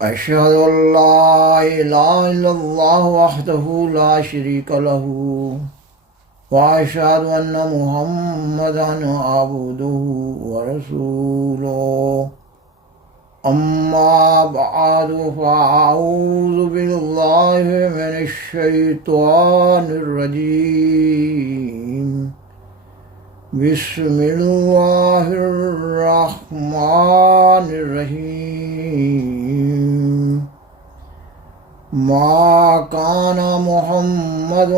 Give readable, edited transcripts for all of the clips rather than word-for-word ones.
أشهد أن لا إله إلا الله وحده لا شريك له وأشهد أن محمدا عبده ورسوله أما بعد فأعوذ بالله من الشيطان الرجيم بسم الله الرحمن الرحيم ما كان محمد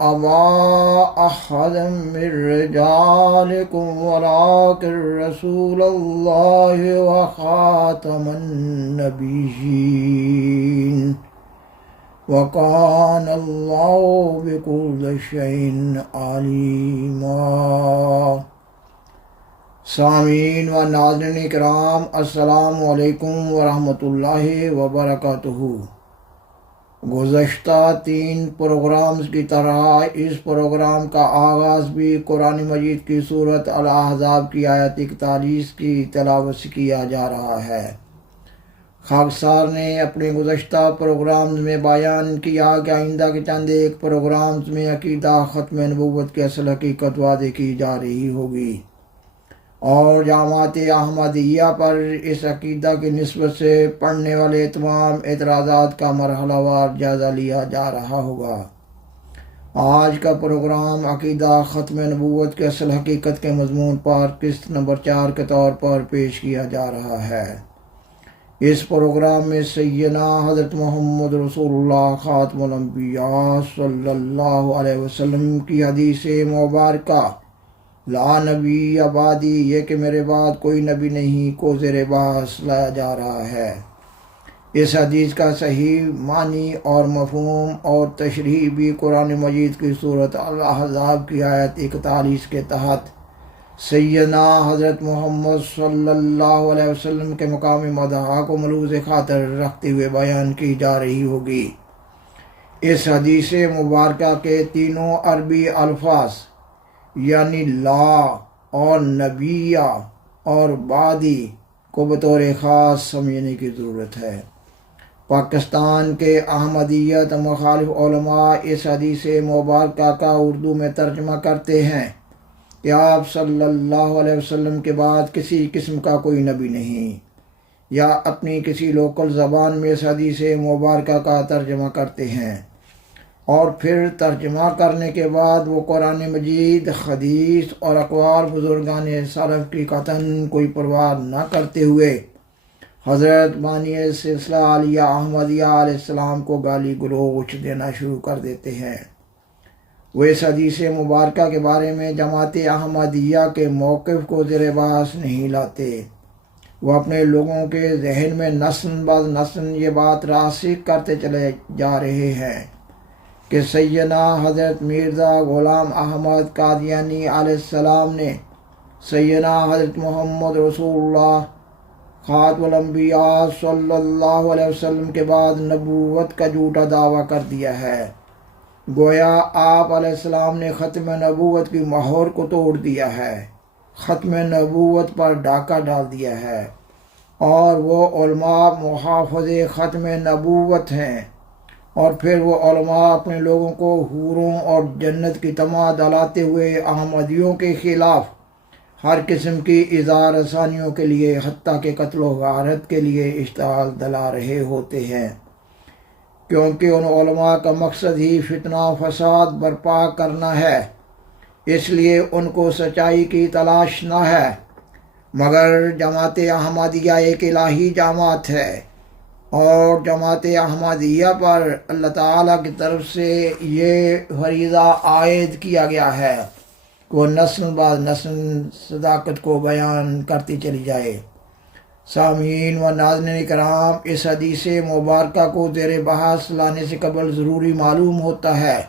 أبا أحد من رجالكم ولكن رسول الله وخاتم النبيين وكان الله بكل شيء عليما۔ سامعین و ناظرین کرام، السلام علیکم ورحمۃ اللہ وبرکاتہ۔ گزشتہ 3 پروگرامز کی طرح اس پروگرام کا آغاز بھی قرآن مجید کی سورۃ الاحزاب کی آیت 41 کی تلاوت سے کیا جا رہا ہے۔ خاکسار نے اپنے گزشتہ پروگرامز میں بیان کیا کہ آئندہ کے چند ایک پروگرامز میں عقیدہ ختم نبوت کی اصل حقیقت واضح کی جا رہی ہوگی، اور جماعت احمدیہ پر اس عقیدہ کی نسبت سے پڑھنے والے تمام اعتراضات کا مرحلہ وار جائزہ لیا جا رہا ہوگا۔ آج کا پروگرام عقیدہ ختم نبوت کے اصل حقیقت کے مضمون پر قسط نمبر 4 کے طور پر پیش کیا جا رہا ہے۔ اس پروگرام میں سیدنا حضرت محمد رسول اللہ خاتم الانبیاء صلی اللہ علیہ وسلم کی حدیث مبارکہ لا نبی آبادی، یہ کہ میرے بعد کوئی نبی نہیں، کو زیر بحث لایا جا رہا ہے۔ اس حدیث کا صحیح معنی اور مفہوم اور تشریح بھی قرآن مجید کی سورۃ الاحزاب کی آیت 41 کے تحت سیدنا حضرت محمد صلی اللہ علیہ وسلم کے مقام مدح کو ملحوظ خاطر رکھتے ہوئے بیان کی جا رہی ہوگی۔ اس حدیث مبارکہ کے تینوں عربی الفاظ یعنی لا اور نبیہ اور بعدی کو بطور خاص سمجھنے کی ضرورت ہے۔ پاکستان کے احمدیت مخالف علماء اس حدیث مبارکہ کا اردو میں ترجمہ کرتے ہیں کہ آپ صلی اللہ علیہ وسلم کے بعد کسی قسم کا کوئی نبی نہیں، یا اپنی کسی لوکل زبان میں اس حدیث مبارکہ کا ترجمہ کرتے ہیں، اور پھر ترجمہ کرنے کے بعد وہ قرآن مجید، حدیث اور اقوال بزرگان سلف کی قطعاً کوئی پرواہ نہ کرتے ہوئے حضرت بانی سلسلہ عالیہ احمدیہ علیہ السلام کو گالی گلوچ دینا شروع کر دیتے ہیں۔ وہ اس حدیث مبارکہ کے بارے میں جماعت احمدیہ کے موقف کو زیر بحث نہیں لاتے۔ وہ اپنے لوگوں کے ذہن میں نسل بعد نسل یہ بات راسخ کرتے چلے جا رہے ہیں کہ سیدنا حضرت مرزا غلام احمد قادیانی علیہ السلام نے سیدنا حضرت محمد رسول اللہ خاتم الانبیاء صلی اللہ علیہ وسلم کے بعد نبوت کا جھوٹا دعویٰ کر دیا ہے۔ گویا آپ علیہ السلام نے ختم نبوت کی مہر کو توڑ دیا ہے، ختم نبوت پر ڈاکہ ڈال دیا ہے، اور وہ علماء محافظ ختم نبوت ہیں، اور پھر وہ علماء اپنے لوگوں کو حوروں اور جنت کی طمع دلاتے ہوئے احمدیوں کے خلاف ہر قسم کی ایذا رسانیوں کے لیے، حتیٰ کہ قتل و غارت کے لیے اشتعال دلا رہے ہوتے ہیں، کیونکہ ان علماء کا مقصد ہی فتنہ و فساد برپا کرنا ہے۔ اس لیے ان کو سچائی کی تلاش نہ ہے، مگر جماعت احمدیہ ایک الہی جماعت ہے، اور جماعت احمدیہ پر اللہ تعالیٰ کی طرف سے یہ فریضہ عائد کیا گیا ہے کہ وہ نسل بعد نسل صداقت کو بیان کرتی چلی جائے۔ سامعین و ناظرین کرام، اس حدیث مبارکہ کو زیر بحث لانے سے قبل ضروری معلوم ہوتا ہے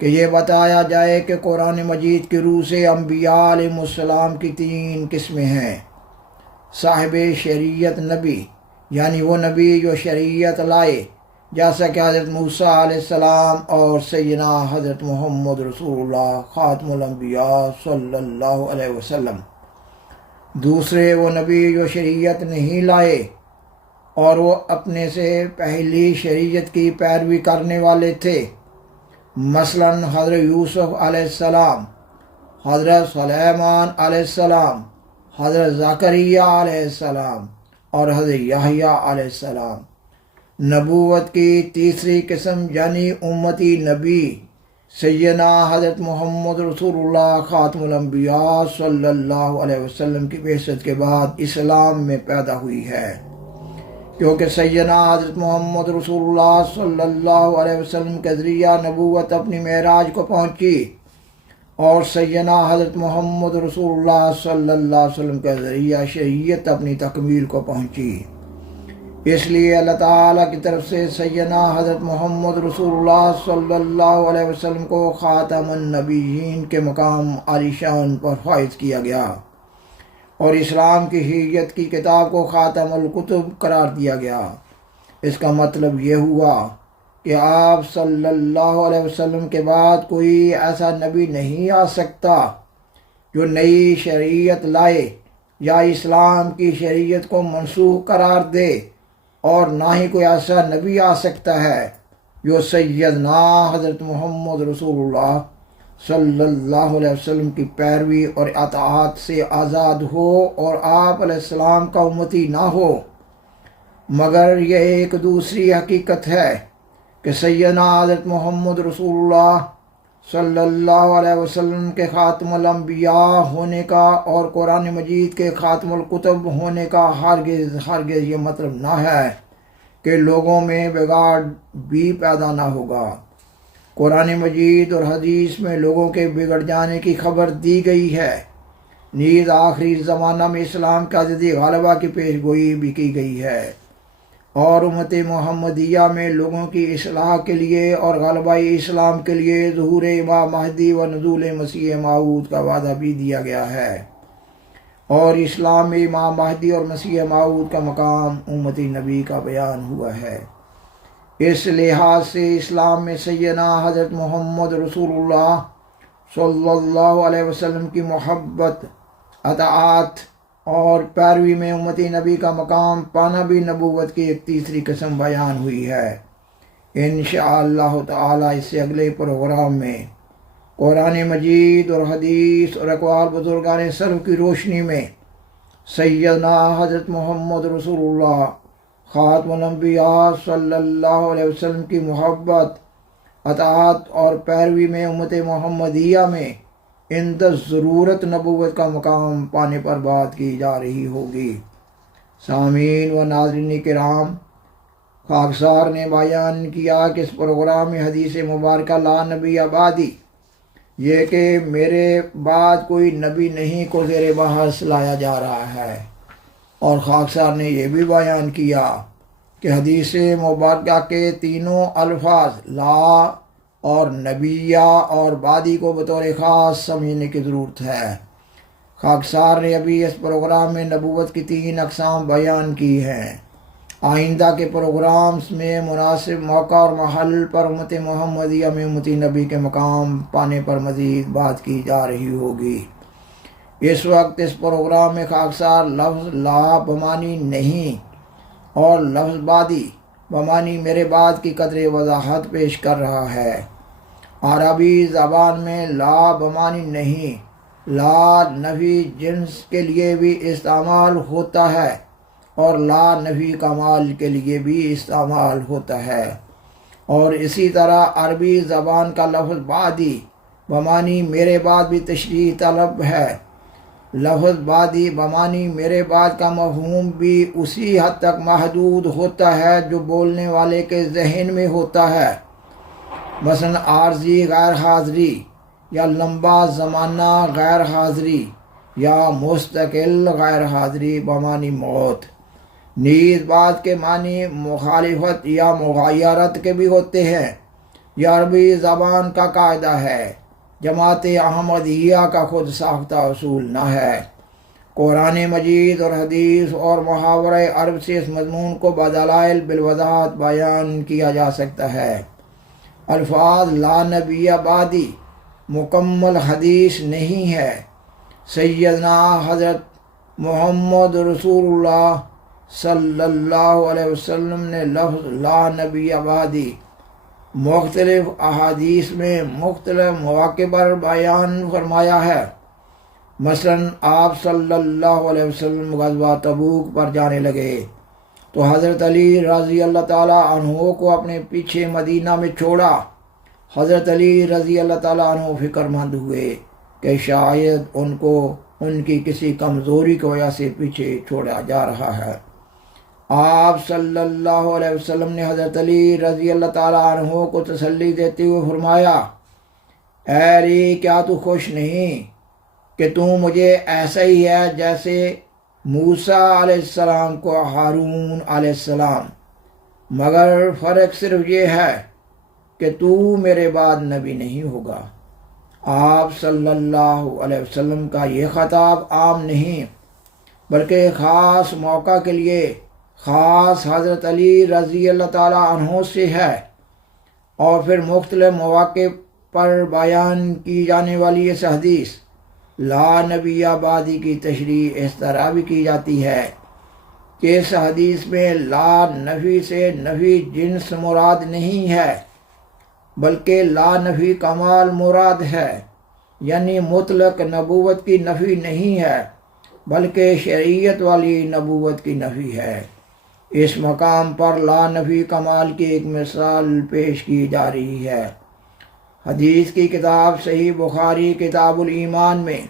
کہ یہ بتایا جائے کہ قرآن مجید کی روح سے انبیاء علیہ السلام کی 3 قسمیں ہیں۔ صاحب شریعت نبی، یعنی وہ نبی جو شریعت لائے، جیسا کہ حضرت موسیٰ علیہ السلام اور سیدنا حضرت محمد رسول اللہ خاتم الانبیاء صلی اللہ علیہ وسلم۔ دوسرے وہ نبی جو شریعت نہیں لائے، اور وہ اپنے سے پہلی شریعت کی پیروی کرنے والے تھے، مثلاً حضرت یوسف علیہ السلام، حضرت سلیمان علیہ السلام، حضرت زکریا علیہ السلام اور حضرت یحییٰ علیہ السلام۔ نبوت کی تیسری قسم یعنی امتی نبی سیدنا حضرت محمد رسول اللہ خاتم الانبیاء صلی اللہ علیہ وسلم کی بعثت کے بعد اسلام میں پیدا ہوئی ہے، کیونکہ سیدنا حضرت محمد رسول اللہ صلی اللہ علیہ وسلم کے ذریعہ نبوت اپنی معراج کو پہنچی، اور سیدنا حضرت محمد رسول اللہ صلی اللہ علیہ وسلم کے ذریعہ شریعت اپنی تکمیل کو پہنچی۔ اس لیے اللہ تعالیٰ کی طرف سے سیدنا حضرت محمد رسول اللہ صلی اللہ علیہ وسلم کو خاتم النبیین کے مقام عالی شان پر فائز کیا گیا، اور اسلام کی شریعت کی کتاب کو خاتم الکتب قرار دیا گیا۔ اس کا مطلب یہ ہوا کہ آپ صلی اللہ علیہ وسلم کے بعد کوئی ایسا نبی نہیں آ سکتا جو نئی شریعت لائے یا اسلام کی شریعت کو منسوخ قرار دے، اور نہ ہی کوئی ایسا نبی آ سکتا ہے جو سیدنا حضرت محمد رسول اللہ صلی اللہ علیہ وسلم کی پیروی اور اطاعت سے آزاد ہو اور آپ علیہ السلام کا امتی نہ ہو، مگر یہ ایک دوسری حقیقت ہے کہ سیدنا حضرت محمد رسول اللہ صلی اللہ علیہ وسلم کے خاتم الانبیاء ہونے کا اور قرآن مجید کے خاتم الکتب ہونے کا ہرگز یہ مطلب نہ ہے کہ لوگوں میں بگاڑ بھی پیدا نہ ہوگا۔ قرآن مجید اور حدیث میں لوگوں کے بگڑ جانے کی خبر دی گئی ہے، نیز آخری زمانہ میں اسلام کا جدی غلبہ کی پیش گوئی بھی کی گئی ہے، اور امت محمدیہ میں لوگوں کی اصلاح کے لیے اور غلبہ اسلام کے لیے ظہور امام مہدی و نزول مسیح موعود کا وعدہ بھی دیا گیا ہے، اور اسلام میں امام مہدی اور مسیح موعود کا مقام امتی نبی کا بیان ہوا ہے۔ اس لحاظ سے اسلام میں سیدنا حضرت محمد رسول اللہ صلی اللہ علیہ وسلم کی محبت، اطاعت اور پیروی میں امتی نبی کا مقام پانا بھی نبوت کی ایک تیسری قسم بیان ہوئی ہے۔ انشاءاللہ تعالی اس سے اگلے پروگرام میں قرآن مجید اور حدیث اور اقوال بزرگان سلف کی روشنی میں سیدنا حضرت محمد رسول اللہ خاتم الانبیاء صلی اللہ علیہ وسلم کی محبت، اطاعت اور پیروی میں امت محمدیہ میں عند ضرورت نبوت کا مقام پانے پر بات کی جا رہی ہوگی۔ سامعین و ناظرین کرام، خاکسار نے بیان کیا کہ اس پروگرام میں حدیث مبارکہ لا نبی بعدی، یہ کہ میرے بعد کوئی نبی نہیں کو زیر بحث لایا جا رہا ہے، اور خاکسار نے یہ بھی بیان کیا کہ حدیث مبارکہ کے تینوں الفاظ لا اور نبیہ اور بعدی کو بطور خاص سمجھنے کی ضرورت ہے۔ خاکسار نے ابھی اس پروگرام میں نبوت کی 3 اقسام بیان کی ہیں۔ آئندہ کے پروگرامز میں مناسب موقع اور محل پر امت محمدیہ میں امتی نبی کے مقام پانے پر مزید بات کی جا رہی ہوگی۔ اس وقت اس پروگرام میں خاکسار لفظ لا بمانی نہیں اور لفظ بعدی بمانی میرے بعد کی قدر وضاحت پیش کر رہا ہے۔ عربی زبان میں لا بمانی نہیں، لا نفی جنس کے لیے بھی استعمال ہوتا ہے اور لا نفی کمال کے لیے بھی استعمال ہوتا ہے، اور اسی طرح عربی زبان کا لفظ بعدی بمانی میرے بعد بھی تشریح طلب ہے۔ لفظ بعدی بمانی میرے بعد کا مفہوم بھی اسی حد تک محدود ہوتا ہے جو بولنے والے کے ذہن میں ہوتا ہے، مثلا عارضی غیر حاضری یا لمبا زمانہ غیر حاضری یا مستقل غیر حاضری بمانی موت۔ نیز بعد کے معنی مخالفت یا مغایرت کے بھی ہوتے ہیں۔ یہ عربی زبان کا قاعدہ ہے، جماعت احمدیہ کا خود ساختہ اصول نہ ہے۔ قرآن مجید اور حدیث اور محاورہ عرب سے اس مضمون کو بدلائل بالوضاحت بیان کیا جا سکتا ہے۔ الفاظ لا نبی بعدی مکمل حدیث نہیں ہے۔ سیدنا حضرت محمد رسول اللہ صلی اللہ علیہ وسلم نے لفظ لا نبی بعدی مختلف احادیث میں مختلف مواقع پر بیان فرمایا ہے۔ مثلا آپ صلی اللہ علیہ وسلم غزوہ تبوک پر جانے لگے تو حضرت علی رضی اللہ تعالیٰ عنہ کو اپنے پیچھے مدینہ میں چھوڑا۔ حضرت علی رضی اللہ تعالیٰ عنہ فکر مند ہوئے کہ شاید ان کو ان کی کسی کمزوری کی وجہ سے پیچھے چھوڑا جا رہا ہے۔ آپ صلی اللہ علیہ وسلم نے حضرت علی رضی اللہ تعالیٰ عنہ کو تسلی دیتے ہوئے فرمایا، اے علی، کیا تو خوش نہیں کہ تو مجھے ایسا ہی ہے جیسے موسیٰ علیہ السلام کو ہارون علیہ السلام، مگر فرق صرف یہ ہے کہ تو میرے بعد نبی نہیں ہوگا۔ آپ صلی اللہ علیہ وسلم کا یہ خطاب عام نہیں بلکہ خاص موقع کے لیے خاص حضرت علی رضی اللہ تعالیٰ عنہ سے ہے، اور پھر مختلف مواقع پر بیان کی جانے والی اس حدیث لا نبی بعدی کی تشریح اس طرح بھی کی جاتی ہے کہ اس حدیث میں لا نفی سے نفی جنس مراد نہیں ہے بلکہ لا نفی کمال مراد ہے، یعنی مطلق نبوت کی نفی نہیں ہے بلکہ شریعت والی نبوت کی نفی ہے۔ اس مقام پر لا نفی کمال کی ایک مثال پیش کی جا رہی ہے۔ حدیث کی کتاب صحیح بخاری کتاب الایمان میں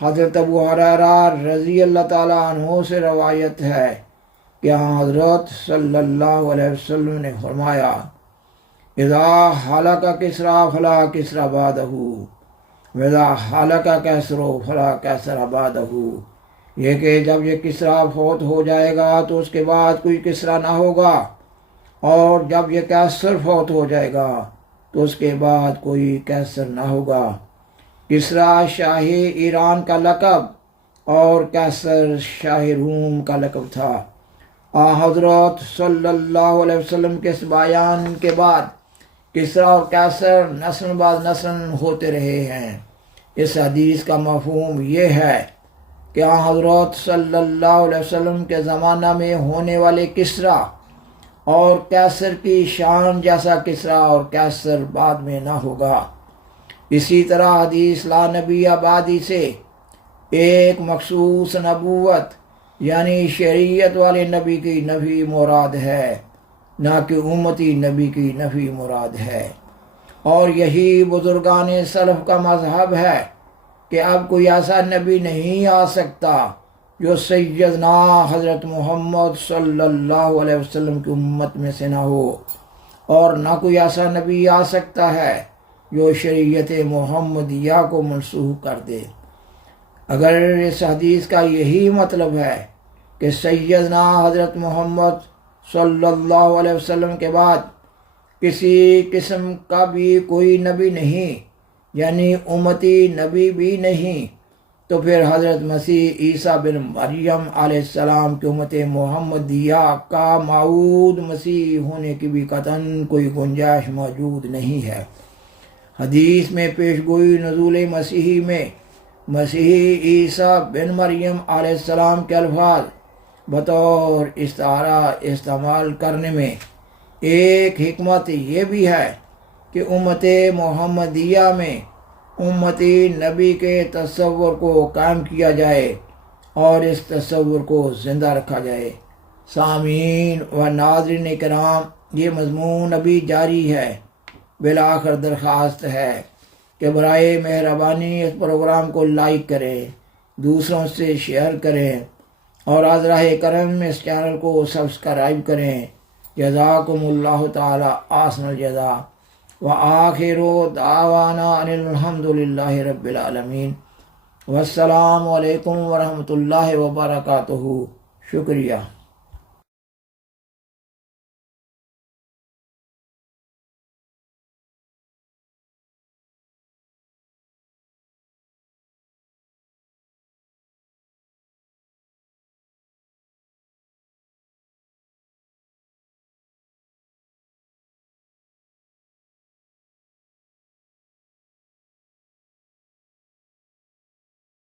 حضرت ابو ہریرہ رضی اللہ تعالیٰ عنہ سے روایت ہے کہ حضرت صلی اللہ علیہ وسلم نے فرمایا، اذا حلق کسریٰ فلا کسریٰ بعدہ واذا حلق کیسر فلا کیسر بعدہ، یہ کہ جب یہ کسریٰ فوت ہو جائے گا تو اس کے بعد کوئی کسریٰ نہ ہوگا، اور جب یہ کیسر فوت ہو جائے گا تو اس کے بعد کوئی کیسر نہ ہوگا۔ کسریٰ شاہ ایران کا لقب اور کیسر شاہ روم کا لقب تھا۔ حضرت صلی اللہ علیہ وسلم کے اس بیان کے بعد کسریٰ اور کیسر نسل بعد نسل ہوتے رہے ہیں۔ اس حدیث کا مفہوم یہ ہے کہ حضرت صلی اللہ علیہ وسلم کے زمانہ میں ہونے والے کسریٰ اور کیسر کی شان جیسا کسریٰ اور کیسر بعد میں نہ ہوگا۔ اسی طرح حدیث لا نبی بعدی سے ایک مخصوص نبوت یعنی شریعت والے نبی کی نفی مراد ہے، نہ کہ امتی نبی کی نفی مراد ہے، اور یہی بزرگان سلف کا مذہب ہے کہ اب کوئی ایسا نبی نہیں آ سکتا جو سیدنا حضرت محمد صلی اللہ علیہ وسلم کی امت میں سے نہ ہو، اور نہ کوئی ایسا نبی آ سکتا ہے جو شریعت محمدیہ کو منسوخ کر دے۔ اگر اس حدیث کا یہی مطلب ہے کہ سیدنا حضرت محمد صلی اللہ علیہ وسلم کے بعد کسی قسم کا بھی کوئی نبی نہیں، یعنی امتی نبی بھی نہیں، تو پھر حضرت مسیح عیسیٰ بن مریم علیہ السلام کی امت محمدیہ کا موعود مسیح ہونے کی بھی قطعاً کوئی گنجائش موجود نہیں ہے۔ حدیث میں پیش گوئی نزول مسیحی میں مسیحی عیسیٰ بن مریم علیہ السلام کے الفاظ بطور استعارہ استعمال کرنے میں ایک حکمت یہ بھی ہے کہ امت محمدیہ میں امتی نبی کے تصور کو قائم کیا جائے اور اس تصور کو زندہ رکھا جائے۔ سامعین و ناظرین کرام، یہ مضمون ابھی جاری ہے۔ بالآخر درخواست ہے کہ برائے مہربانی اس پروگرام کو لائک کریں، دوسروں سے شیئر کریں، اور از راہ کرم اس چینل کو سبسکرائب کریں۔ جزاکم اللہ تعالی احسن الجزاء، وآخر دعوانا ان الحمد للہ رب العالمین، والسلام علیکم ورحمۃ اللہ وبرکاتہ۔ شکریہ۔